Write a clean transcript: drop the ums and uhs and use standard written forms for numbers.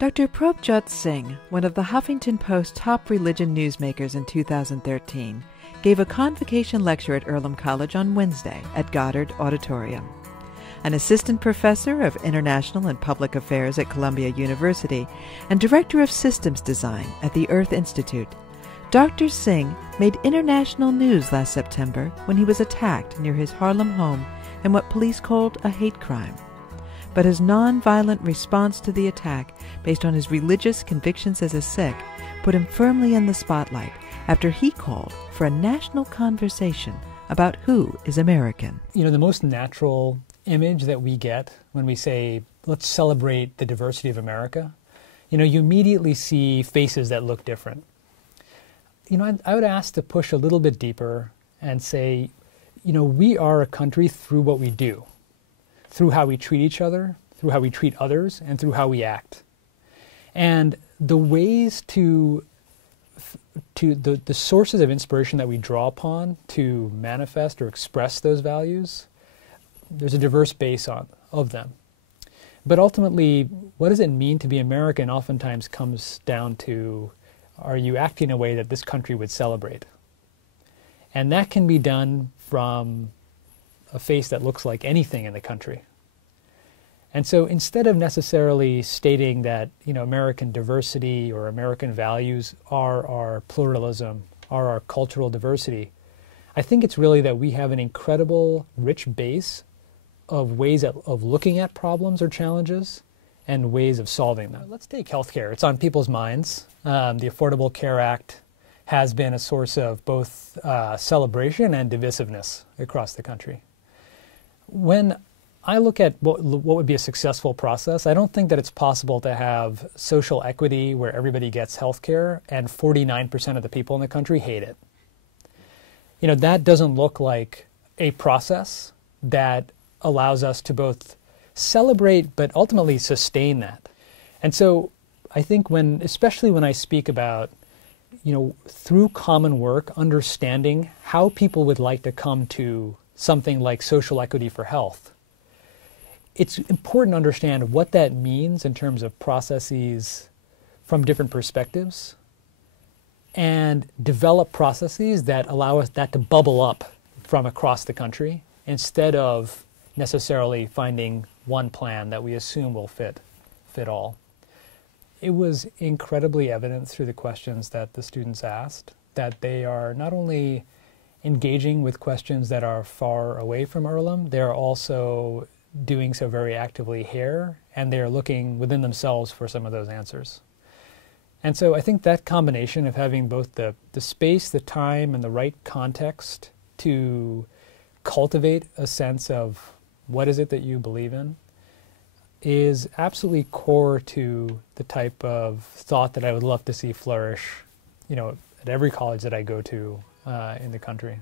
Dr. Prabhjot Singh, one of the Huffington Post's top religion newsmakers in 2013, gave a convocation lecture at Earlham College on Wednesday at Goddard Auditorium. An assistant professor of international and public affairs at Columbia University and director of systems design at the Earth Institute, Dr. Singh made international news last September when he was attacked near his Harlem home in what police called a hate crime. But his nonviolent response to the attack, based on his religious convictions as a Sikh, put him firmly in the spotlight after he called for a national conversation about who is American. You know, the most natural image that we get when we say, let's celebrate the diversity of America, you immediately see faces that look different. I would ask to push a little bit deeper and say, we are a country through what we do, through how we treat each other, through how we treat others, and through how we act. And the ways the sources of inspiration that we draw upon to manifest or express those values, there's a diverse base of them. But ultimately, what does it mean to be American oftentimes comes down to, are you acting in a way that this country would celebrate? And that can be done from a face that looks like anything in the country. And so instead of necessarily stating that, American diversity or American values are our pluralism, are our cultural diversity, I think it's really that we have an incredible, rich base of ways of looking at problems or challenges and ways of solving them. Let's take healthcare. It's on people's minds. The Affordable Care Act has been a source of both celebration and divisiveness across the country. When I look at what would be a successful process, I don't think that it's possible to have social equity where everybody gets health care and 49% of the people in the country hate it. That doesn't look like a process that allows us to both celebrate but ultimately sustain that. And so I think especially when I speak about, through common work, understanding how people would like to come to something like social equity for health, it's important to understand what that means in terms of processes from different perspectives and develop processes that allow us that to bubble up from across the country instead of necessarily finding one plan that we assume will fit all. It was incredibly evident through the questions that the students asked that they are not only engaging with questions that are far away from Earlham, they're also doing so very actively here, and they're looking within themselves for some of those answers. And so I think that combination of having both the space, the time, and the right context to cultivate a sense of what is it that you believe in is absolutely core to the type of thought that I would love to see flourish, at every college that I go to in the country.